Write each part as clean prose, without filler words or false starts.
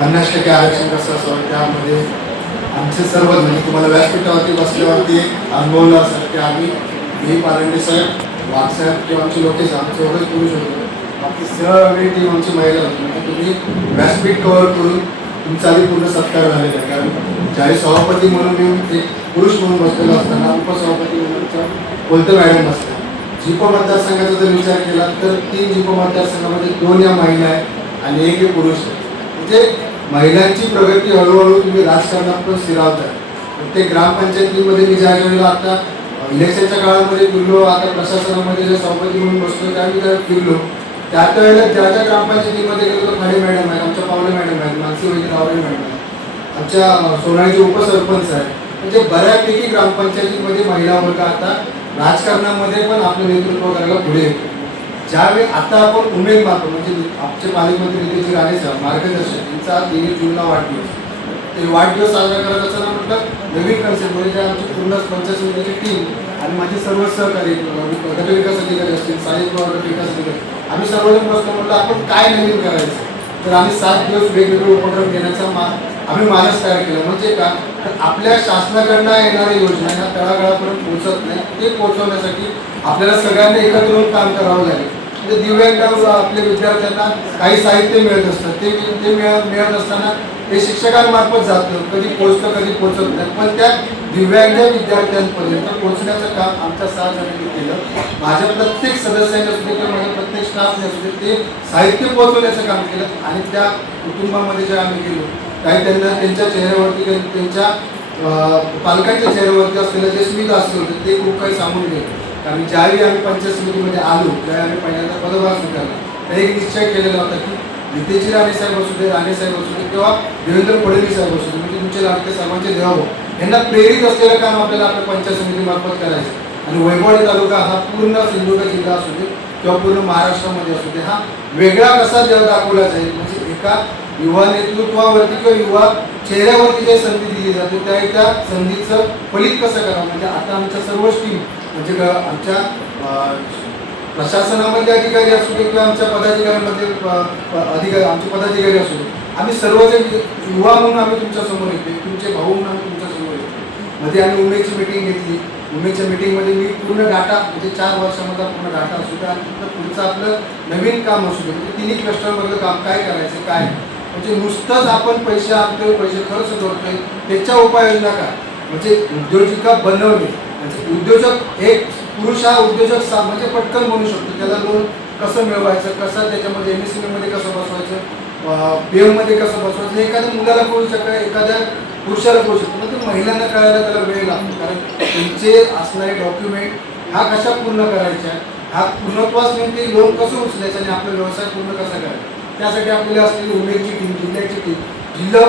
50% आरक्षण कसं असावं त्यामध्ये आमचे सर्व म्हणजे तुम्हाला व्यासपीठावरती बसल्यावरती अनुभवलं असेल की आम्ही मी पारंडे साहेब वाघसाहेब किंवा आमचे लोकेश आमचे वगैरे पुरुष होतो, बाकी सगळी टीम आमची महिला होती. म्हणजे तुम्ही व्यासपीठ कव्हर करून तुमचा आधी पूर्ण सत्कार झालेला आहे. कारण ज्यावेळी सभापती म्हणून मी एक पुरुष म्हणून बसलेलो असताना उपसभापती म्हणून कोणतं मॅडम बसतात. जिपो मतदारसंघाचा जर विचार केला तर 3 जिपो मतदारसंघामध्ये 2 या महिला आहेत आणि 1 हे पुरुष आहे. म्हणजे महिलांची प्रगती हळूहळू तुम्ही राजकारणात पण स्थिरावताय. प्रत्येक ग्रामपंचायतीमध्ये मी ज्या वेळेला आता इलेक्शनच्या काळामध्ये फिरलो, आता प्रशासनामध्ये जे सभापती म्हणून बसलो त्यावेळी त्या फिरलो, त्याच वेळेला ज्या ज्या ग्रामपंचायतीमध्ये गेलो खाडे मॅडम आहेत, आमच्या पावले मॅडम आहेत, मानसी वैद्य आवरे मॅडम आहेत, आमच्या सोनाळीचे उपसरपंच आहेत. म्हणजे बऱ्यापैकी ग्रामपंचायतीमध्ये महिला वर्ग आता राजकारणामध्ये पण आपलं नेतृत्व करायला पुढे येतो. ज्यावेळी आता आपण उमेद मागतो म्हणजे आमचे पालकमंत्री नितेश राणे साहेब मार्गदर्शक त्यांचा 3 जूनला वाढदिवस, ते वाढदिवस साजरा करत असताना म्हटलं नवीन कन्सेप्ट म्हणजे जे आमची पूर्ण पंचायत समितीची टीम आणि माझे सर्व सहकारी गट विकास अधिकारी असतील, साहित्य गट विकास अधिकारी, आम्ही सर्वजण बसलो. म्हटलं आपण काय नवीन करायचं, तर आम्ही 7 दिवस वेगवेगळे उपक्रम घेण्याचा आम्ही मानस तयार केला. म्हणजे का तर आपल्या शासनाकडनं येणाऱ्या योजना ह्या तळागाळापर्यंत पोहोचत नाही, ते पोहोचवण्यासाठी आपल्याला सगळ्यांना एकत्र येऊन काम करावं लागेल. म्हणजे दिव्यांग आपल्या विद्यार्थ्यांना काही साहित्य मिळत असतं, ते मिळत असताना ते शिक्षकांमार्फत जातं, कधी पोहोचतं कधी पोहोचत नाही. पण त्या दिव्यांग विद्यार्थ्यांपर्यंत पोहोचण्याचं काम आमच्या 6 जणांनी केलं. माझ्या प्रत्येक सदस्यांनी असू दे किंवा माझ्या प्रत्येक स्टाफने असू दे ते साहित्य पोहोचवण्याचं काम केलं. आणि त्या कुटुंबामध्ये जे आम्ही गेलो काही त्यांना त्यांच्या चेहऱ्यावरती त्यांच्या पालकांच्या चेहऱ्यावरती असलेलं जे स्मित असलं होतं ते खूप काही सांगून गेलं. कारण ज्यावेळी आम्ही पंचायत समितीमध्ये आलो त्यावेळी आम्ही पहिल्यांदा पदभार स्वीकारला, तर एक निश्चय केलेला होता की नितेशजी राणे साहेब असू दे, राणे साहेब असू दे किंवा देवेंद्र फडणवीस साहेब असू दे, म्हणजे तुमचे लाडके सर्वांचे देवाभाऊ यांना प्रेरित असलेलं काम आपल्याला आपल्या पंचायत समितीमार्फत करायचं. आणि वैभववाडी तालुका हा पूर्ण सिंधुदुर्ग जिल्हा असू दे किंवा पूर्ण महाराष्ट्रामध्ये असू दे हा वेगळा कसा दाखवला जाईल. म्हणजे एका युवा नेतृत्वावरती किंवा युवा चेहऱ्यावरती जे संधी दिली जाते त्या संधीचं फलित कसं करावं. म्हणजे आता आमच्या सर्वच टीम म्हणजे आमच्या प्रशासनामधले अधिकारी असू दे किंवा आमच्या पदाधिकाऱ्यांमध्ये अधिकारी आमचे पदाधिकारी असू दे, आम्ही सर्वजण युवा म्हणून आम्ही तुमच्यासमोर येतो, तुमचे भाऊ म्हणून आम्ही तुमच्यासमोर येतो. मध्ये आम्ही उमेदची मीटिंग घेतली. उमेदच्या मीटिंगमध्ये मी पूर्ण डाटा म्हणजे 4 वर्षामधला पूर्ण डाटा असू दे आणि पुढचं आपलं नवीन काम असू दे, म्हणजे 3 क्लस्टरमधलं काम काय करायचं काय, म्हणजे नुसतंच आपण पैसे आणतोय पैसे खर्च करतोय त्याच्या उपाययोजना काय, म्हणजे उद्योजिका बनवणे. म्हणजे उद्योजक एक पुरुष हा उद्योजक म्हणजे पटकन म्हणू शकतो, त्याला लोन कसं मिळवायचं, कसं त्याच्यामध्ये MSME कसं बसवायचं, PM मध्ये कसं बसवायचं, एखाद्या मुलाला कळू शकतं, एखाद्या पुरुषाला कळू शकतो. म्हणजे महिलांना कळायला त्याला वेळ लागतो. कारण त्यांचे असणारे डॉक्युमेंट ह्या कशा पूर्ण करायच्या, हा पूर्णत्वास नेमके लोन कसं उचलायचं आणि आपला व्यवसाय पूर्ण कसा करायचा, त्यासाठी आपल्याला असलेली उमेदची टीम, जिल्ह्याची टीम, जिल्हा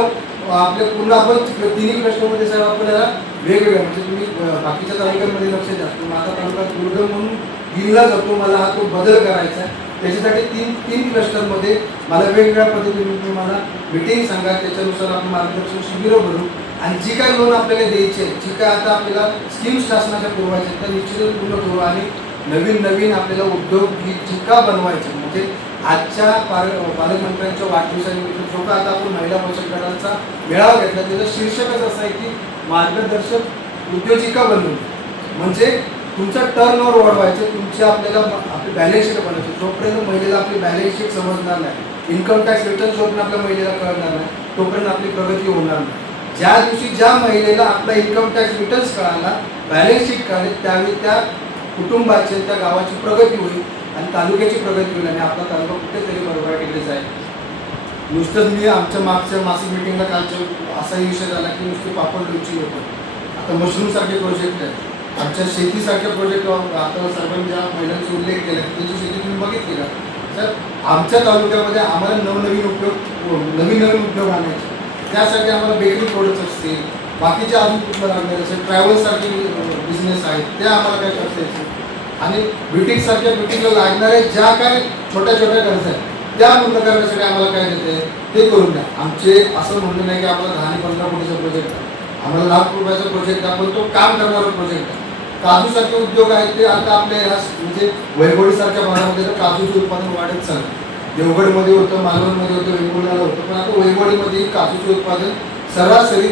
आपल्या पूर्ण आपण 3 क्लस्टरमध्ये साहेब आपल्याला वेगवेगळ्या म्हणजे तुम्ही बाकीच्या तालुक्यांमध्ये लक्ष द्या, माझा तालुका दुर्गम म्हणून गिनला जातो, मला हा तो बदल करायचा आहे. त्याच्यासाठी 3 क्लस्टरमध्ये मला वेगवेगळ्या पद्धतीने तुम्ही मला मिटिंग सांगा, त्याच्यानुसार आपण मार्गदर्शन शिबिरं भरू आणि जी काही लोन आपल्याला द्यायची आहे, जी काय आता आपल्याला स्कीम्स शासनाच्या पुरवायच्या त्या निश्चितच पूर्ण करू. आणि नवीन आपल्याला उद्योगिका बनवायचे. म्हणजे आजच्या पालकमंत्र्यांच्या वाढदिवसानिमित्त जो का आता आपण महिला बचत गटांचा मेळावा घेतला त्याचं शीर्षकच असं आहे की मार्गदर्शक उद्योजिका बनवून. म्हणजे तुमचा टर्नओव्हर वाढवायचं, तुमची आपल्याला आपली बॅलन्स शीट बनवायची. जोपर्यंत महिलेला आपली बॅलन्स शीट समजणार नाही, इन्कम टॅक्स रिटर्न जोपर्यंत आपल्या महिलेला कळणार नाही तोपर्यंत आपली प्रगती होणार नाही. ज्या दिवशी ज्या महिलेला आपला इन्कम टॅक्स रिटर्न्स कळाला, बॅलन्स शीट कळाली, त्यावेळी त्या कुटुंबाची त्या गावाची प्रगती होईल आणि तालुक्याची प्रगती होईल आणि आपला तालुका कुठेतरी बरोबर टिकले जाईल. नुसतंच मी आमच्या मागच्या मासिक मिटिंगला कालच्या असाही विषय झाला की नुसते पापड लोणची लोक आता मशरूम सारखे प्रोजेक्ट आहेत, आमच्या शेतीसारखे प्रोजेक्ट आता सर्वांनी ज्या महिलांचा उल्लेख केला त्यांची शेती तुम्ही बघितली का सर. आमच्या तालुक्यामध्ये आम्हाला नवीन उद्योग आणायचे, त्यासाठी आम्हाला बेकरी प्रोडक्ट्स असतील, बाकीचे अजून कुठलं लागणार असेल, ट्रॅव्हल्ससारखे बिझनेस आहेत ते आम्हाला काय करता यायचे आणि ब्युटिकसारख्या ब्युटिकला लागणाऱ्या ज्या काय छोट्या गरजा आहेत त्या पूर्ण करण्यासाठी आम्हाला काय देते ते करून द्या. आमचे असं म्हणणं नाही की आम्हाला 10 आणि 15 कोटीचा प्रोजेक्ट आहे, आम्हाला लाख रुपयाचा प्रोजेक्ट आहे, पण तो काम करणारा प्रोजेक्ट आहे. काजूसारखे उद्योग आहेत ते आता आपल्या ह्या म्हणजे वैभवडीसारख्या भागामध्ये तर काजूचं उत्पादन वाढत चाललं. देवगडमध्ये होतं, मालवणमध्ये होतं, वेंगुर्ल्याला होतं, पण आता वैभवडीमध्ये काजूचं उत्पादन सरासरी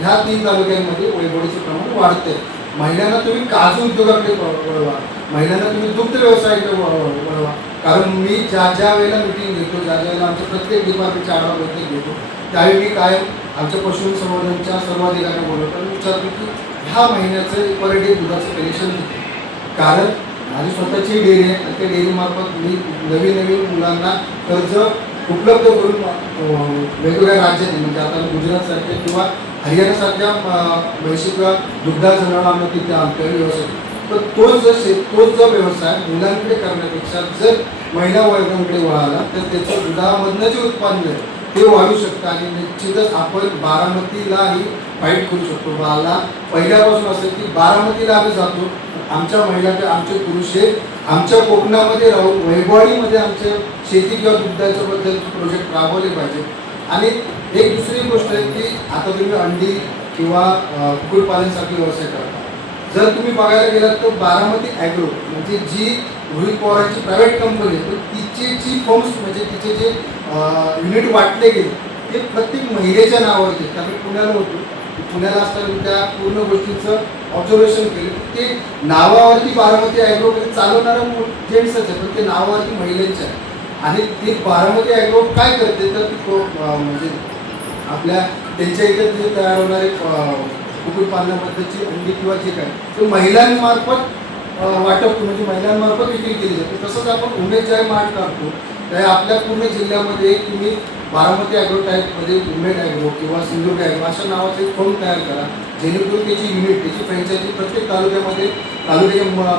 ह्या 3 तालुक्यांमध्ये वैभवडीचं प्रमाण वाढतंय. महिलांना तुम्ही काजू उद्योगाकडे वळवा, महिलांना तुम्ही दुग्ध व्यवसायाकडे वळवा. कारण मी ज्या वेळेला मिटिंग घेतो, ज्या वेळेला आमच्या प्रत्येक डिपार्टमेंटच्या आढावा बैठक घेतो, त्यावेळी मी कायम आमच्या पशुसंवर्धनच्या सर्व अधिकाऱ्यांना बोलवतो आणि विचारतो की ह्या महिन्याचं पर डे दुधाचं कलेक्शन किती. कारण माझी स्वतःची डेअरी आहे आणि त्या डेअरीमार्फत मी नवीन मुलांना कर्ज उपलब्ध करून वेगवेगळ्या राज्यात म्हणजे आता गुजरातसारख्या किंवा हरियाणासारख्या म्हैशी किंवा दुग्धाळ जनावरांना तिथे आमच्या व्यवसाय. तर तोच जर व्यवसाय मुलांकडे करण्यापेक्षा जर महिला वर्गांकडे वळाला तर त्याचं दुधामधनं जे उत्पादन आहे ते वाढू शकतं आणि निश्चितच आपण बारामतीलाही फाईट करू शकतो. मला पहिल्यापासून असं की बारामतीला आम्ही जातो, आमच्या महिलांकडे आमचे पुरुष हे आमच्या कोकणामध्ये राहून वैभवडीमध्ये आमचे शेती किंवा दुग्धाच्या बद्दलचे प्रोजेक्ट राबवले पाहिजे. आणि एक दुसरी गोष्ट आहे की आता तुम्ही अंडी किंवा कुक्कुटपालनसारखे व्यवसाय करता, जर तुम्ही बघायला गेलात तर बारामती ॲग्रो म्हणजे जी रोहित पवारांची प्रायव्हेट कंपनी आहे, तिचे जी फर्म्स म्हणजे तिचे जे युनिट वाटले गेले ते प्रत्येक महिलेच्या नावावरती. त्यामुळे पुण्याला होतो, पुण्याला असताना त्या पूर्ण गोष्टींचं ऑब्झर्वेशन केलं. ते नावावरती बारामती ॲग्रो चालवणारं जेंट्सच आहे, पण ते नावावरती महिलांचं आहे. आणि ते बारामती ॲग्रो काय करते तर ती म्हणजे आपल्या त्यांच्या इथे जे तयार होणारे कुक्कुटपालनाबद्दलची अंडी किंवा जे काय ते महिलांमार्फत वाटप म्हणजे महिलांमार्फत विक्री केली जाते. तसंच आपण उमेद ज्या मार्ट काढतो त्या आपल्या पूर्ण जिल्ह्यामध्ये तुम्ही बारामती ॲग्रो टाईपमध्ये उमेद ॲग्रो किंवा सिंधुदुर्ग ॲग्रो अशा नावाचे एक फर्म तयार करा, जेणेकरून त्याची युनिट त्याची फ्रँचायझी प्रत्येक तालुक्याच्या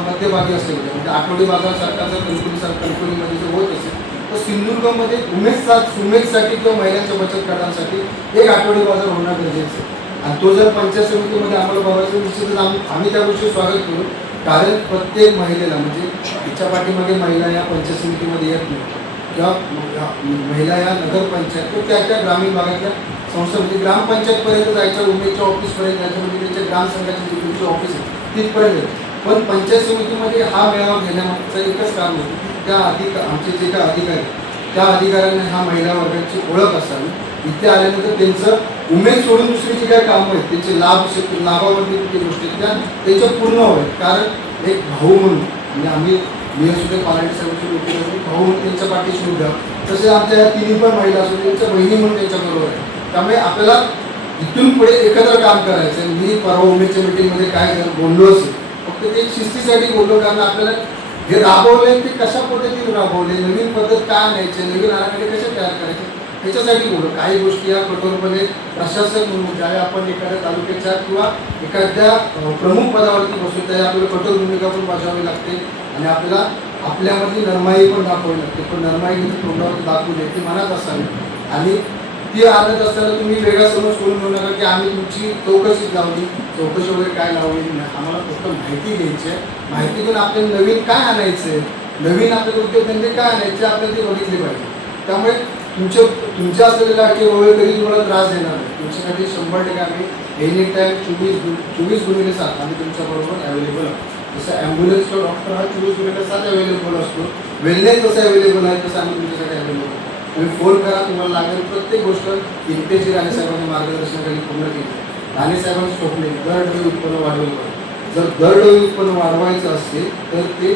मध्यभागी असेल म्हणजे आठवडी बाजार सरकारचा कणकोलीमध्ये जर होत असेल तर सिंधुदुर्गमध्ये उमेदसाठी किंवा महिलांच्या बचत गटांसाठी एक आठवडी बाजार होणं गरजेचं आहे. आणि तो जर पंचायत समितीमध्ये आम्हाला बघायचं निश्चितच आम्ही त्या गोष्टी स्वागत करू. कारण प्रत्येक महिलेला म्हणजे तिच्या पाठीमागे महिला या पंचायत समितीमध्ये येत नाही किंवा महिला या नगरपंचायत किंवा त्या ग्रामीण भागातल्या संस्था म्हणजे ग्रामपंचायतपर्यंत जायच्या, उमेदच्या ऑफिसपर्यंत जायच्या म्हणजे त्यांच्या ग्रामसंघाची जी तुमची ऑफिस आहे तिथपर्यंत. पण पंचायत समितीमध्ये हा मेळावा घेण्यामागचं एकच कारण होतं की त्या आमचे जे काय अधिकारी त्या अधिकाऱ्यांना ह्या महिला वर्गाची ओळख असावी. इथे आल्यानंतर त्यांचं उमेद सोडून दुसरी जी काही कामं आहेत त्यांचे लाभावरती किती गोष्टी त्यांच्या पूर्ण व्हावेत. कारण एक भाऊ म्हणून म्हणजे मी सुद्धा पालाटी साहेबांची लोक भाऊ म्हणून त्यांच्या पाठीशी उभ्या, तसे आमच्या या तिन्ही पण महिला असून त्यांच्या बहिणी म्हणून त्यांच्याबरोबर आहे. त्यामुळे आपल्याला इथून पुढे एकत्र काम करायचं आहे. मी परवा उमेदच्या मीटिंगमध्ये काय बोललो असेल फक्त ते शिस्तीसाठी बोललो, कारण आपल्याला हे राबवले ते कशा पद्धतीने राबवले, नवीन पद्धत काय आणायचे, नवीन आराखडे कसे तयार करायचे ह्याच्यासाठी बोलू. काही गोष्टी या कठोरपणे प्रशासक म्हणून ज्यावेळी आपण एखाद्या तालुक्याच्या किंवा एखाद्या प्रमुख पदावरती बसतो त्यावेळी आपल्याला कठोर भूमिका पण बजावावी लागते आणि आपल्याला आपल्यामधली नरमाई पण दाखवावी लागते. पण नरमाई तुम्ही तोंडावरती दाखवू नये, ती मनात असावी. आणि ती आणत असताना तुम्ही वेगळा समज करून घेऊ नका की आम्ही तुमची चौकशीच लावली, चौकशी वगैरे काय लावली नाही. आम्हाला फक्त माहिती घ्यायची आहे. माहिती घेऊन आपल्याला नवीन काय आणायचं आहे, नवीन आपल्याला उद्योगधंदे काय आणायचे आपल्याला ते बघितले पाहिजे. त्यामुळे तुमच्या असलेले लाडके वगैरे कधी तुम्हाला त्रास देणार नाही. तुमच्यासाठी 100% आम्ही एनी टाईम 24x7 आम्ही तुमच्याबरोबर अवेलेबल आहोत. जसं ॲम्ब्युलन्सचा डॉक्टर हा 24x7 अवेलेबल असतो, वेलनेस जसं अवेलेबल आहे तसं आम्ही तुमच्यासाठी अवेलेबल आहोत. तुम्ही फोन करा, तुम्हाला लागेल प्रत्येक गोष्ट इंटेची राणेसाहेबांच्या मार्गदर्शनाखाली पूर्ण केली. राणेसाहेबांचे स्वप्ने दरडोई उत्पन्न वाढवलं. जर दरडोई उत्पन्न वाढवायचं असेल तर ते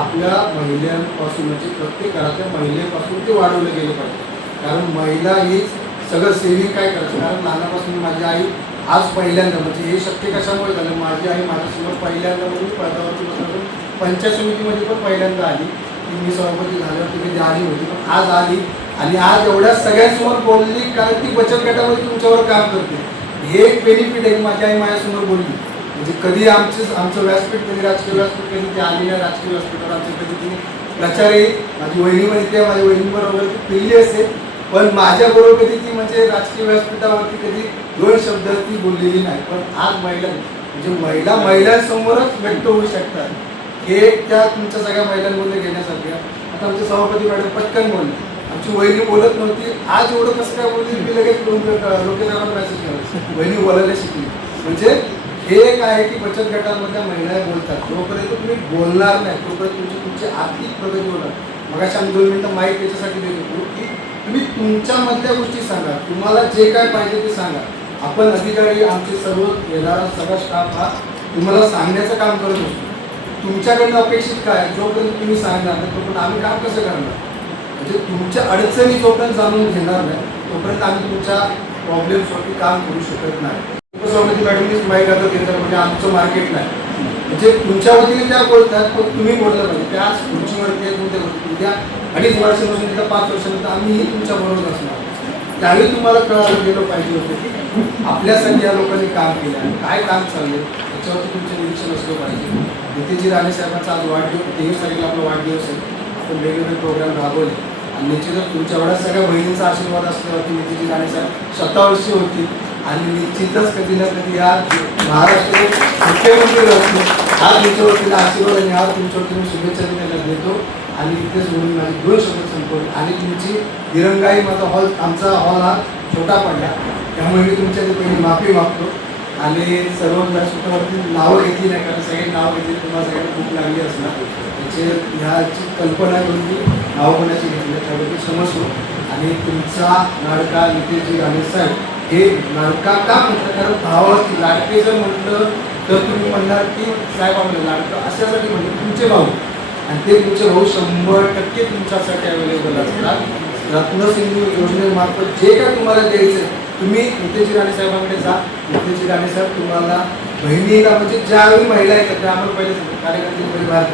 आपल्या महिलांपासून म्हणजे प्रत्येक घरातल्या महिलेपासून ते वाढवलं गेलं पाहिजे. कारण महिला ही सगळं सेविंग काय करायचं. कारण लहानापासून माझी आई आज पहिल्यांदा म्हणजे हे शक्य कशामुळे झालं, माझी आई माझ्यासमोर पहिल्यांदा म्हणून पदावरती बसल्यावर पंचायत समितीमध्ये पण पहिल्यांदा आली. मी सभापती झाल्यावर ती कधी आली होती, पण आज आली आणि आज एवढ्या सगळ्यांसमोर बोलली कारण ती बचत गटामध्ये तुमच्यावर काम करते. हे एक बेनिफिट आहे. माझी आई माझ्यासमोर बोलली म्हणजे कधी आमचं व्यासपीठ कधी राजकीय व्यासपीठ कधी ती आली नाही राजकीय व्यासपीठावर आमचे कधी ती प्रचारही माझी वहिनी म्हणते माझ्या वहिनीबरोबर ती पिल्ली असेल, पण माझ्याबरोबर कधी ती म्हणजे राजकीय व्यासपीठावरती कधी 2 शब्द ती बोललेली नाही. पण आज म्हणजे महिलांसमोरच व्यक्त होऊ शकतात. हे त्या तुमच्या सगळ्या महिलांमध्ये घेण्यासारख्या. आता आमचे सभापती मॅडम पटकन बोलले, आमची वहिनी बोलत नव्हती, आज एवढं कसं काय बोलली मी लगेच लोकेसाहेबांना मेसेज केला, वहिनी बोलायला शिकली. म्हणजे हे एक आहे की बचत गटांमधल्या महिला बोलतात. जोपर्यंत तुम्ही बोलणार नाही तोपर्यंत तुमची आर्थिक प्रगती होणार. मग आम्ही 2 मिनिटं माईक याच्यासाठी देत होतो की तुम्ही तुमच्यामधल्या गोष्टी सांगा, तुम्हाला जे काय पाहिजे ते सांगा. आपण अधिकारी आमचे सर्व येणारा सगळा स्टाफ हा तुम्हाला सांगण्याचं काम करत असतो. तुमच्याकडनं अपेक्षित काय, जोपर्यंत तुम्ही सांगणार नाही तोपर्यंत आम्ही काम कसं करणार. म्हणजे तुमच्या अडचणी जोपर्यंत जाणून घेणार नाही तोपर्यंत आम्ही तुमच्या प्रॉब्लेम्सवरती काम करू शकत नाही. उपसभापती मॅडमनीच माहीत आता घेतात म्हणजे आमचं मार्केट नाही, म्हणजे तुमच्या वतीने त्या बोलतात पण तुम्ही बोललं पाहिजे. त्याच खुर्चीवरती उद्या 2.5 वर्षापासून तिथं 5 वर्षानंतर आम्हीही तुमच्या बरोबर असणार. त्यावेळी तुम्हाला कळायला गेलं पाहिजे होतं की आपल्यासाठी या लोकांनी काम केलं आणि काय काम चाललं त्याच्यावरती तुमचं निरीक्षण असलं पाहिजे. नितीनजी राणे साहेबांचा आज वाढदिवस 23 तारखेला आपला वाढदिवस आहे. आपण वेगवेगळे प्रोग्राम राबवले आणि निश्चितच तुमच्या एवढ्या सगळ्या बहिणींचा आशीर्वाद असल्यावरती नितीनजी राणे साहेब 27 वर्षी होती आणि निश्चितच कधी ना कधी या महाराष्ट्राचे मुख्यमंत्री असतील. आज तुमच्या वतीने आशीर्वाद आणि आज तुमच्या वतीने शुभेच्छा त्यांना देतो आणि इथेच बोलून माझी 2 शब्द संपवले. आणि तुमची दिरंगाई माझा हॉल, आमचा हॉल हा छोटा पडला त्यामुळे मी तुमच्या पहिली माफी मागतो. आणि सर्व व्यासपीठावरती नावं घेतली नाही कारण सगळी नावं घेतली तुम्हाला सगळ्यांना खूप लागली असणार. त्याचे ह्याची कल्पना करून मी नावं कोणाची घेतली त्याबद्दल समजतो. आणि तुमचा लाडका नितीनजी राणे साहेब हे लाडका का म्हटलं कारण भावावरती लाडके जर म्हटलं तर तुम्ही म्हणणार की साहेब आम्हाला लाडकं अशासाठी म्हणलं तुमचे भाऊ आणि ते तुमचे भाऊ 100% तुमच्यासाठी अवेलेबल असतात. रत्नसिंधू योजनेमार्फत जे काय तुम्हाला द्यायचं तुम्ही नितीनजी राणे साहेबांकडे जा. नितीनजी राणे साहेब तुम्हाला बहिणीला म्हणजे ज्यावेळी महिला येतात त्या आम्हाला पहिले कार्यकर्ते परिवार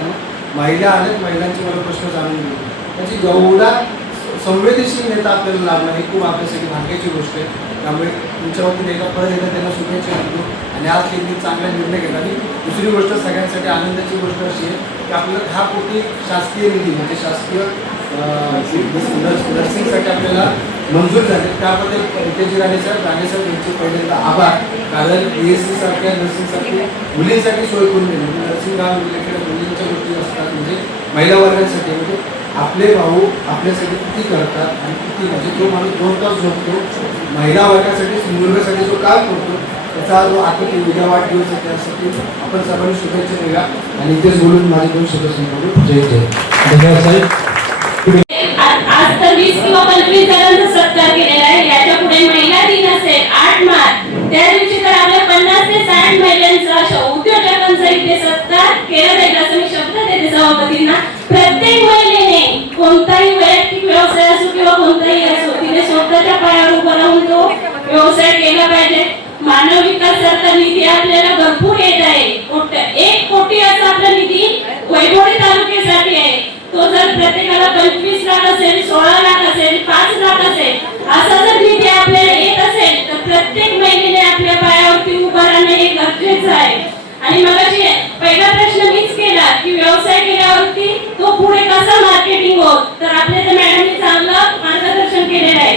महिला आल्यात महिलांचे मला प्रश्न जाणून घेऊ म्हणजे एवढा संवेदनशील नेता आपल्याला लाभला ही खूप आपल्यासाठी भाग्याची गोष्ट आहे. त्यामुळे तुमच्या वतीने परत एकदा त्यांना शुभेच्छा देतो आणि आज त्यांनी चांगला निर्णय घेतला. आणि दुसरी गोष्ट सगळ्यांसाठी आनंदाची गोष्ट अशी आहे की आपल्याला 10 कोटी शासकीय निधी म्हणजे शासकीय नर्सिंगसाठी आपल्याला मंजूर झाले. त्याबद्दल नितीनजी राणे साहेब यांचे पहिल्यांदा आभार. कारण BSc सारख्या नर्सिंगसाठी मुलींसाठी सोय करून दिली. नर्सिंग हा रिलेटेड मुलींच्या गोष्टी असतात म्हणजे महिला वर्गांसाठी म्हणजे आपले भाऊ आपल्यासाठी किती करतात आणि किती म्हणजे जो माणूस 2 तास झोपतो महिला वर्गासाठी सिंधुदुर्गासाठी जो काम करतो त्याचा जो आता उद्या वाढदिवस आहे त्यासाठी आपण सर्वांनी शुभेच्छा देऊया. आणि इथेच बोलून माझे 2 शब्द संपवतो. जय जय. धन्यवाद साहेब. आज तर 20 किंवा 25 जणांचा सत्कार केलेला आहे. याच्या पुढे महिला दिन असेल 8 मार्च त्या दिवशी तर आपल्या 50 ते 60 महिलांचा अशा उद्योजकांचा इथे सत्कार केला जाईल असं मी शब्द देते सभापतींना. प्रत्येक महिलेने कोणताही वैयक्तिक व्यवसाय असो किंवा कोणताही असो तिने स्वतःच्या पायावर उभं राहून तो व्यवसाय केला पाहिजे. मानव विकास सरकार निधी आपल्याला भरपूर येत आहे. 1 कोटी असा आपला निधी वैभवडी तालुक्यासाठी आहे. तो जर प्रत्येकाला 25 लाख असेल 16 लाख असेल 5 लाख असेल असा जर निधी आपल्याला येत असेल तर प्रत्येक महिलेने आपल्या पायावरती उभं राहणे हे गरजेचं आहे. आणि मगाशी पहिला प्रश्न मीच केला की व्यवसाय केल्यावरती तो पुढे कसा मार्केटिंग होत तर आपल्या त्या मॅडमने चांगलं मार्गदर्शन केलेलं आहे.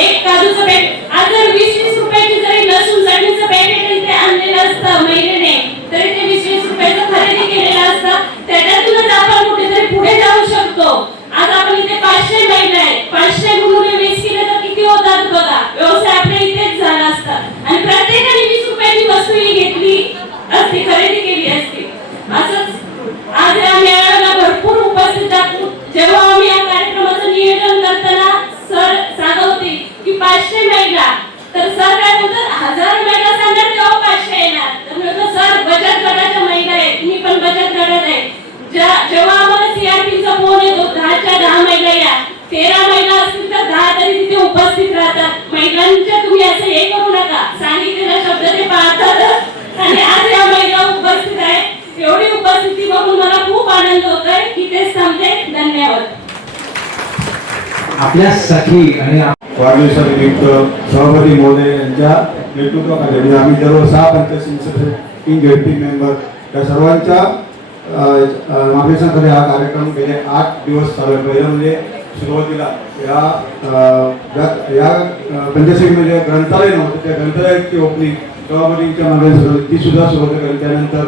एक काजूचं पॅकेट आज जर 20-20 रुपयाची जरी लसूण चटणीचं पॅकेट इथे आणलेलं असतं महिलेने तरी ते 20-20 रुपयाचं खरेदी केलेलं असतं. त्याच्यातूनच आपण कुठेतरी पुढे जाऊ शकतो. आज आपण इथे 500 महिला आहेत. 500 गुणुले 20 केले तर किती होतात बघा. व्यवसाय आपल्या इथेच झाला असता आणि प्रत्येकाने 20 रुपयाची वस्तू ही घेतली असती खरेदी केली असती. असंच आज या मेळाव्याला भरपूर उपस्थित आहेत. जेव्हा आम्ही या कार्यक्रमाचं नियोजन करताना सर सांगत होते की 500 महिला तर सर काय बोलतात 1000 महिला सांगणार तेव्हा 500 येणार. तर म्हटलं सर बचत गटाच्या महिला आहेत तुम्ही पण बचत गटात आहे. जेव्हा आम्हाला CRPचा फोन येतो 10च्या 10 महिला या 13 महिला असतील तर 10 तरी तिथे उपस्थित राहतात. महिलांच्या तुम्ही असं हे करू नका सांगितलेला शब्द ते पाळतात आणि आज या महिला उपस्थित आहे. एवढी उपस्थिती बघून मला खूप आनंद होतोय. इथेच थांबते. धन्यवाद. आपल्या सखी आणि वाढदिवसानिमित्त सभापती महोदय यांच्या नेतृत्वाखाली म्हणजे आम्ही सर्व 6 पंचायत समिती झेडपी मेंबर या सर्वांच्या मार्गदर्शनाखाली हा कार्यक्रम गेले 8 दिवस चालू आहे. पहिलं म्हणजे सुरुवातीला या पंचायत समितीमध्ये ग्रंथालय नव्हतं त्या ग्रंथालयाची ओपनिंग सभापतींच्या मार्गदर्शनाखाली ती सुद्धा सुरुवात केली. त्यानंतर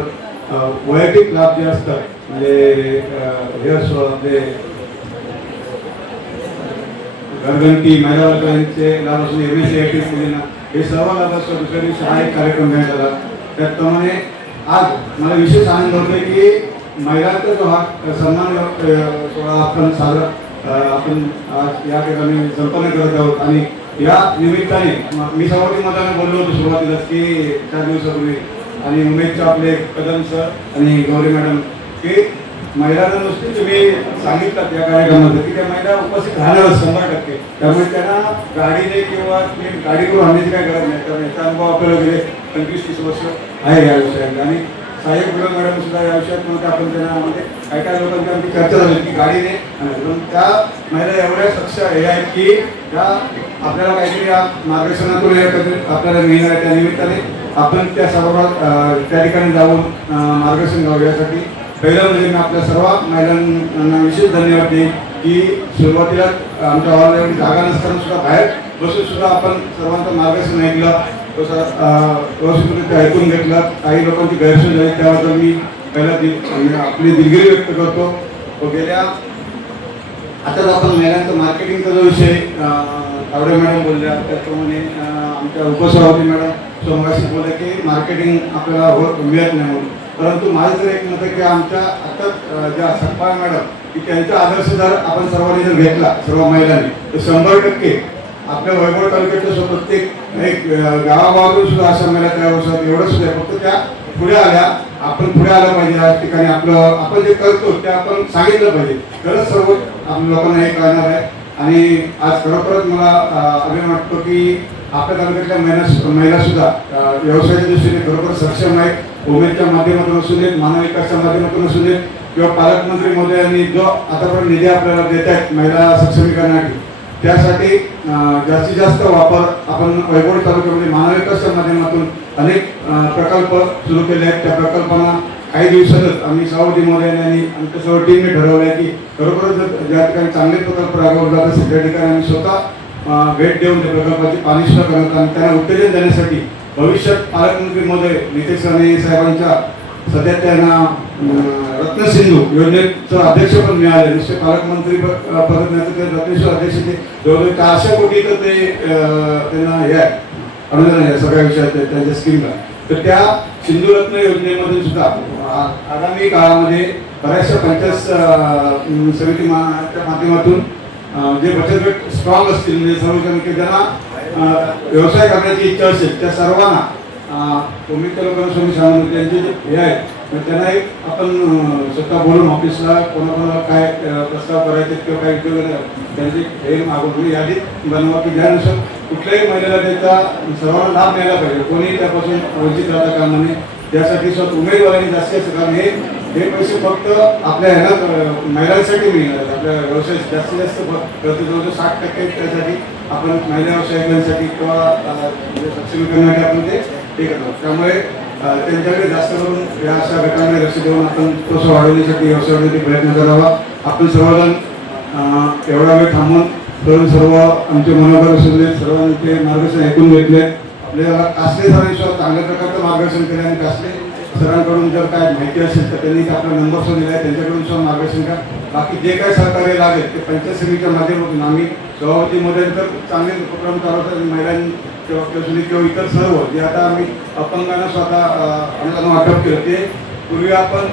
वैयक्तिक लाभ जे असतात म्हणजे हे असो आपले घरघंटी महिला वर्गांचे लाभ असून MSc मुलींना हे सर्व लाभ असतो. दुसऱ्या दिवशी हा एक कार्यक्रम घेण्यात आला. त्याचप्रमाणे आज मला विशेष आनंद होतोय की महिलांचा जो हा सन्मान सोहळा आपण साजरा आपण आज या ठिकाणी संपन्न करत आहोत आणि या निमित्ताने मी सभापती मताने बोललो होतो सुरुवातीला की 4 दिवसापूर्वी आणि उमेदचे आपले कदम सर आणि गौरी मॅडम की महिलांना नुसते तुम्ही सांगितलं या कार्यक्रमामध्ये की त्या महिला उपस्थित राहणारच 100%. त्यामुळे त्यांना गाडीने किंवा गाडी करून आणण्याची काय गरज नाही, कारण याचा अनुभव आपल्याला गेले 25-30 वर्ष आहे या विषयात. आणि साहेब गुरु मॅडम सुद्धा या विषयात म्हणते आपण त्यांना म्हणजे काय लोकांची आमची चर्चा झाली की गाडीने पण त्या महिला एवढ्या सक्षम हे आहेत की त्या आपल्याला काहीतरी या मार्गदर्शनातून आपल्याला मिळणार त्या निमित्ताने आपण त्या सर्व त्या ठिकाणी जाऊन मार्गदर्शन घ्यावं. यासाठी पहिलं म्हणजे मी आपल्या सर्व महिलांना विशेष धन्यवाद देईन की सुरुवातीला आमच्या हॉलला एवढी जागा नसताना सुद्धा बाहेर बसून सुद्धा आपण सर्वांचं मार्गदर्शन ऐकलं, व्यवस्थितरित्या ऐकून घेतलं. काही लोकांची गैरसोय झाली त्याबद्दल मी पहिला आपली दिलगिरी व्यक्त करतो. व गेल्या आता आपण महिलांचं मार्केटिंगचा जो विषय तावडे मॅडम बोलल्या त्याप्रमाणे आमच्या उपसभापती मॅडम सोमवाशी बोलल्या की मार्केटिंग आपल्याला मिळत नाही म्हणून. परंतु माझं तर एक मत आहे की आमच्या आता ज्या सप्पा मॅडम की त्यांचा आदर्श जर आपण सर्वांनी जर घेतला सर्व महिलांनी तर 100% आपल्या वैभव तालुक्याच्या प्रत्येक एक गावागावातून सुद्धा अशा महिला तयार होतात. एवढं सुद्धा फक्त त्या पुढे आल्या, आपण पुढे आलं पाहिजे. या ठिकाणी आपण जे करतो ते आपण सांगितलं पाहिजे, तरच सर्व आपल्या लोकांना हे कळणार आहे. आणि आज खरोखरच मला अभिमान वाटतो की आपल्या तालुक्यातल्या महिला सुद्धा व्यवसायाच्या दृष्टीने खरोखर सक्षम आहेत. उमेदच्या माध्यमातून असू देत, मानव विकासच्या माध्यमातून असू देत किंवा पालकमंत्री महोदयांनी जो आतापर्यंत निधी आपल्याला देत आहेत महिला सक्षमीकरणासाठी, त्यासाठी जास्तीत जास्त वापर आपण वैभव तालुक्यामध्ये मानव विकासच्या माध्यमातून अनेक प्रकल्प सुरू केले आहेत. त्या प्रकल्पांना काही दिवसातच आम्ही सभापती महोदयांनी आणि आमच्या सर्व टीमने ठरवलं आहे की खरोखरच ज्या ठिकाणी चांगले प्रकल्प राबवले जात असतील त्या ठिकाणी आम्ही स्वतः भेट देऊन त्या प्रकल्पाची पाणी सुद्धा करत आणि त्यांना उत्तेजन देण्यासाठी भविष्यात पालकमंत्री महोदय नितेश राणे साहेबांच्या सध्या त्यांना रत्नसिंधू योजनेचं अध्यक्ष पण मिळाले. नुसते पालकमंत्री पद नाही तर रत्नेश्वर अध्यक्ष ते जवळजवळ 400 कोटीचं ते त्यांना हे आहे अनुदान आहे सगळ्या विषयात त्यांच्या स्कीमला. तर त्या सिंधू रत्न योजनेमध्ये सुद्धा आगामी काळामध्ये बऱ्याचशा पंचायत समितीच्या माध्यमातून जे बचत गट स्ट्रॉंग असतील म्हणजे सर्वजण की ज्यांना व्यवसाय करण्याची इच्छा असेल त्या सर्वांना उमेदच्या लोकांना तुम्ही सांगून त्यांचे जे हे आहेत त्यांना एक आपण स्वतः बोलून ऑफिसला कोणाकोणाला काय प्रस्ताव करायचे किंवा काय उद्योग त्यांची हे मागून यादीत बनवा की ज्यानुसार कुठल्याही महिलेला त्याचा सर्वांना लाभ मिळाला पाहिजे, कोणी त्यापासून वंचित राहता कामा नये. त्यासाठी स्वतः उमेदवारांनी जास्तीत जास्त कारण हे पैसे फक्त आपल्या ह्याला महिलांसाठी मिळणार, आपल्या व्यवसाय जास्तीत जास्त जवळजवळ 60% त्यासाठी आपण महिला व्यावसायिकांसाठी किंवा सक्षमीकरणासाठी आपण ते करतो. त्यामुळे त्यांच्याकडे जास्त करून या अशा गटांमध्ये लक्ष देऊन आपण तसं वाढवण्यासाठी व्यवसाय वाढवण्यासाठी प्रयत्न करावा. आपण सर्वजण एवढा वेळ थांबून करून सर्व आमचे मनोबल असू दे सर्वांचे मार्गदर्शन ऐकून घेतले. आपल्याला कासले सरांनी चांगल्या प्रकारचं मार्गदर्शन केलं आणि कासले सरांकडून जर काय माहिती असेल तर त्यांनी आपला नंबर सुद्धा दिला आहे, त्यांच्याकडून सुद्धा मार्गदर्शन करा. बाकी जे काय सहकार्य लागेल ते पंचायत समितीच्या माध्यमातून आम्ही सभापतीमध्ये तर चांगले उपक्रम चालवतात. महिलांच्या बाबतीत किंवा इतर सर्व जे आता आम्ही अपंगांना स्वतः अनुदान वाटप केलं ते पूर्वी आपण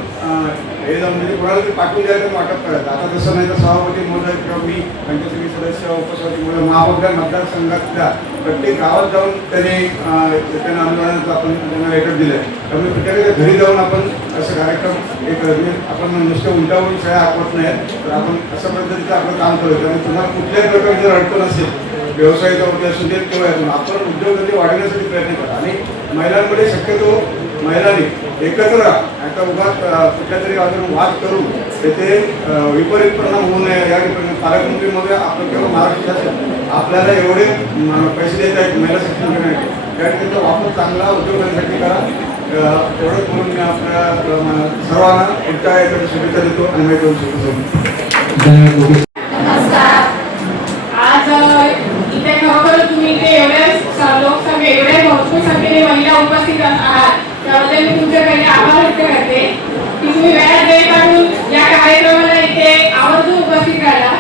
हे म्हणजे कोणाला तरी पाठवून द्यायचं वाटप करायचं. आता तसं नाही तर सभापती महोदय किंवा मी पंचायत समिती सदस्य उपसभापती महोदय महापौर मतदारसंघातल्या प्रत्येक गावात जाऊन त्यांना अनुदानाचं आपण त्यांना लेटर दिलं आहे. त्यामुळे प्रत्येकाच्या घरी जाऊन आपण असं कार्यक्रम एक आपण नुसतं उलटावून सगळ्या आठवत नाही तर आपण अशा पद्धतीचं आपलं काम करतो. त्यामुळे तुम्हाला कुठल्याही प्रकारे जर अडचण असेल व्यवसायाच्या वरती असू देत किंवा आपण उद्योगधंदे वाढवण्यासाठी प्रयत्न करा. आणि महिलांमध्ये शक्यतो महिलांनी एकत्र आता उगाच कुठल्या तरी वाद करून त्याचे विपरीत परिणाम होऊ नये या ठिकाणी पालकमंत्री मध्ये आपण केवळ महाराष्ट्र शासन आपल्याला एवढे पैसे देत आहेत महिला सक्षम करण्यासाठी त्या ठिकाणी वापर चांगला उद्योगांसाठी करा. एवढंच म्हणून मी आपल्या सर्वांना पुढच्या याच्यात शुभेच्छा देतो आणि मी दोन शुभेच्छा. आज इथे खरोखर तुम्ही इथे लोकसंख्या एवढ्या भरपूर संख्येने महिला उपस्थित आहात त्याबद्दल मी तुमच्याकडे आभार व्यक्त करते की तुम्ही वेळ काढून या कार्यक्रमाला इथे आवर्जून उपस्थित राहिला.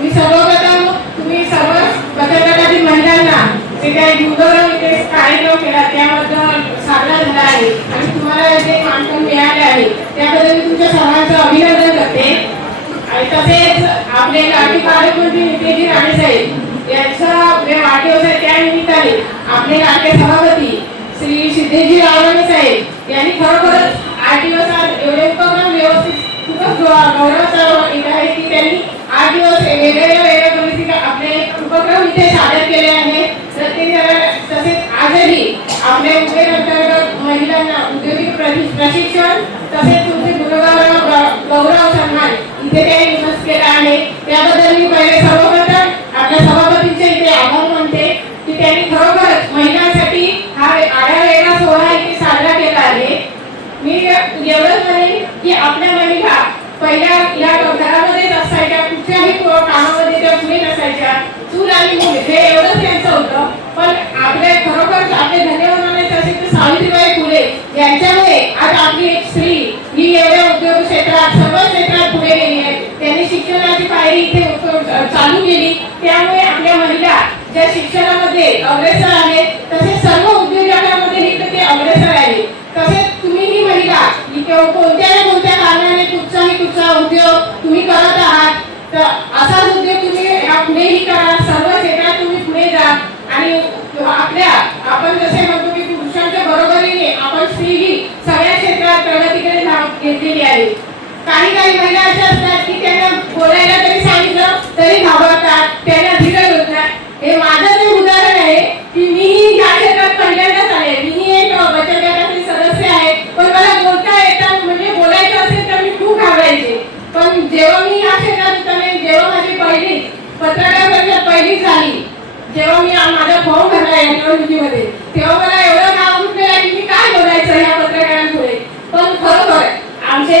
मी सर्वप्रथम तुम्ही सर्व बचत गटातील महिलांना जे काही दुर्गम इथे कार्यक्रम केला त्याबद्दल साजरा झाला आहे आणि तुम्हाला जे मानधन मिळाले आहे त्याबद्दल मी तुमच्या सर्वांचं अभिनंदन करते. आणि तसेच आपले लाठी पालकमंत्री नितेशजी राणे साहेब यांचा वाढदिवस आहे त्या निमित्ताने आपले लाडके सभापती श्री सिद्धेशजी रावराणे साहेब यांनी खरोखरच 8 दिवस एवढे उपक्रम व्यवस्थित खूपच गौरवाचा आहे की त्यांनी 8 दिवस वेगवेगळ्या पद्धतीने आपले उपक्रम इथे सादर केले आहेत. तसेच आजही आपल्या उद्योग अंतर्गत महिलांना उद्योगिक प्रशिक्षण तसेच तुमचे गौरव सन्मान इथे त्यांनी विकास केला आहे. त्याबद्दल मी पहिले सर्वप्रथम आपल्या सभापतींचे इथे आभार मानते की त्यांनी खरोखरच महिलांसाठी हा आढावेगळा सोहळा इथे साजरा केला आहे. मी एवढंच म्हणेन की आपल्या महिला पहिल्या या घरामध्येच असायच्या, कुठच्याही कामामध्ये त्या पुढे नसायच्या, चूल आणि मूल हे एवढंच त्यांचं होतं. पण आपले खरोखर आपले धन्यवाद मानायचे असेल तर सावित्रीबाई फुले यांच्यामुळे आज आपली एक स्त्री ही एवढ्या उद्योग क्षेत्रात सर्व क्षेत्रात पुढे गेली आहे. त्यांनी शिक्षणाची पायरी इथे चालू केली. त्यामुळे आपल्या महिला ज्या शिक्षणामध्ये अग्रेसर आहेत तसेच सर्व उद्योजकांमध्येही ते अग्रेसर आहे. तसेच तुम्ही ही महिला कोणत्या ना कोणत्या कारणाने कुठचा उद्योग तुम्ही करत आहात तर असाच उद्योग तुम्ही पुढेही करा. सर्व क्षेत्रात तुम्ही पुढे जा आणि आपण जसे म्हणतो की पुरुषांच्या बरोबरीने आपण स्त्री ही सगळ्या क्षेत्रात प्रगतीकडे घेतलेली आहे. काही महिला अशा असतात की त्यांना बोलायला तरी सांगितलं तरी घाबरतात, त्यांना धीरज होत नाही. हे माझं ते उदाहरण आहे की मीही या क्षेत्रात पहिल्यांदाच आहे. मीही एक बचत गटातील सदस्य आहे, पण मला बोलता येतं म्हणजे बोलायचं असेल तर मी खूप घाबरायचे. पण जेव्हा मी या क्षेत्रात उतरले, जेव्हा माझी पहिली पत्रकार परिषद पहिली झाली, जेव्हा मी माझा फॉर्म भरला या निवडणुकीमध्ये, तेव्हा मला एवढं नाव उठलेलं की मी काय बोलायचं या पत्रकारांपुढे. पण खरोखर आमचे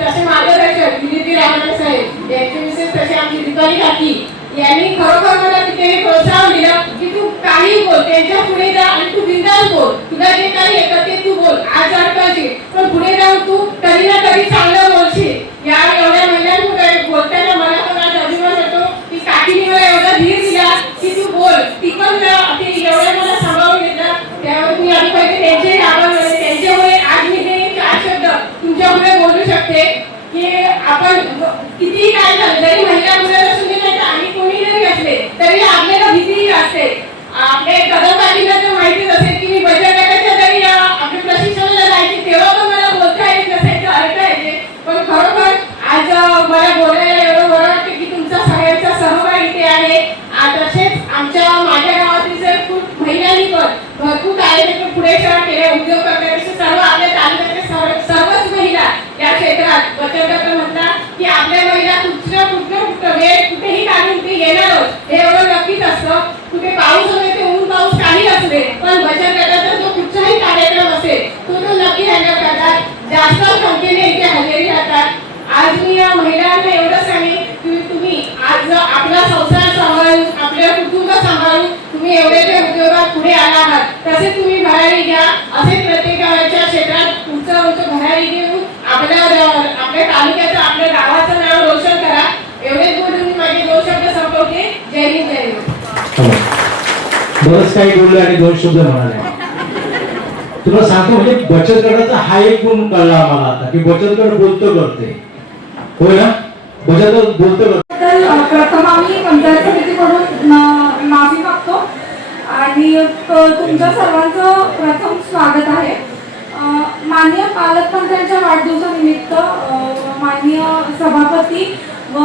तसे मार्गदर्शक विजयजी रावराणे साहेब यांचे विशेष तसे आमची दीपाली काकी यांनी खरोखर मला तिथे प्रोत्साहन दिलं की तू काही बोल, त्यांच्या पुढे जा आणि तू बिनधास्त बोल, तुला जे काही येतं ते तू बोल, आज अडकळशील पण पुढे जाऊन तू कधी ना कधी चांगलं बोलशील. या एवढ्या महिलांपुढे बोलताना मला पण आज अभिमान होतो की काकीने मला एवढा धीर दिला की तू बोल, ती पण एवढ्या मला सांभाळून घेतलं. त्यावर मी आधी पहिले त्यांचे आभार मानले. त्यांच्यामुळे आज मी हे 4 शब्द तुमच्या पुढे बोलू शकते की आपण कितीही काय झालं जरी महिला मुलं असून नाही आणि कोणी जरी असले तरी आपल्याला भीती असते. आपले कदमबाजीला तर माहितीच असेल की मी बचत गटाच्या जरी आपल्या प्रशिक्षणाला जायचे तेव्हा पण मला बोलता येत नसायचं, ऐकायचे. पण खरोखर आज मला बोलायला एवढं बरं वाटतं की तुमचा सगळ्यांचा सहभाग इथे आहे. तसेच आमच्या माझ्या गावातील जर खूप महिलांनी पण भरपूर कार्यक्रम पुढे केले, उद्योग करतात सर्व आपल्या तालुक्याच्या सर्वच महिला या क्षेत्रात बचत गट म्हणतात की आपल्या महिला कुठं वेळ कुठेही काढून ते येणारच हे एवढं नक्कीच असतं. कुठे पाऊस असेल ते ऊन पाऊस काही असले पण बचत गटाचा जो कुठचाही कार्यक्रम असेल तो नक्की हँडल करतात, जास्त संख्येने इथे हजेरी राहतात. आज मी या महिलांना एवढं सांगेन की तुम्ही आज आपला संसार सांभाळून आपलं कुटुंब सांभाळून तुम्ही एवढे ते उद्योगात पुढे आला आहात. तसे तुम्ही भरारी घ्या, असे प्रत्येकाच्या क्षेत्रात उंच भरारी घेऊन आपल्या तालुक्याचं आपल्या गावाचं नाव रोशन करा. एवढेच बोलून मी माझे 2 शब्द संपवते. जय हिंद जय हिंद. बरंच काही बोलले आणि 2 शब्द म्हणाले. तुला सांगतो म्हणजे बचत गटाचा हा एक गुण कळला आम्हाला आता की बचत गट बोलतो करते. होय ना, बचत गट बोलतो करते. प्रथम आम्ही पंचायत समितीकडून माफी मागतो आणि तुमच्या सर्वांचं प्रथम स्वागत आहे. माननीय पालकमंत्र्यांच्या वाढदिवसानिमित्त माननीय सभापती व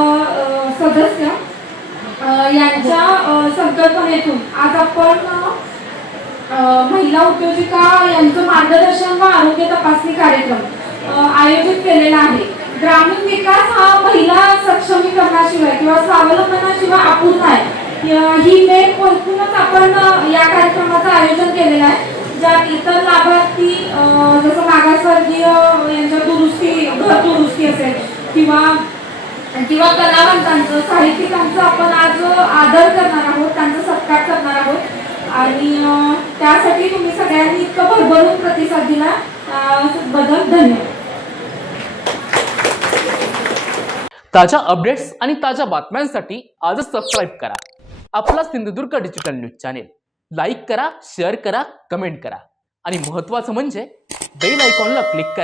सदस्य यांच्या संकल्पनेतून आज आपण महिला उद्योजिका यांचं मार्गदर्शन व आरोग्य तपासणी कार्यक्रम आयोजित केलेला आहे. ग्रामीण विकास हा महिला सक्षमीकरणाशिवाय किंवा स्वावलंबनाशिवाय अपूर्ण आहे. ही मेन ओळखूनच आपण या कार्यक्रमाचं आयोजन केलेलं आहे. ज्यात इतर लाभार्थी जसं मागासवर्गीय यांच्या घर दुरुस्ती असेल किंवा कलावंतांचं साहित्यिकांचं आपण आज आदर करणार आहोत, त्यांचा सत्कार करणार आहोत आणि त्यासाठी तुम्ही सगळ्यांनी इतकं भरभरून प्रतिसाद दिला बद्दल धन्यवाद. ताज्या अपडेट्स आणि ताज्या बातम्यांसाठी आजच सबस्क्राईब करा आपला Sindhudurg digital news channel. Like करा, शेअर करा, कमेंट करा. आणि महत्त्वाचं म्हणजे बेल आयकॉनला क्लिक करा.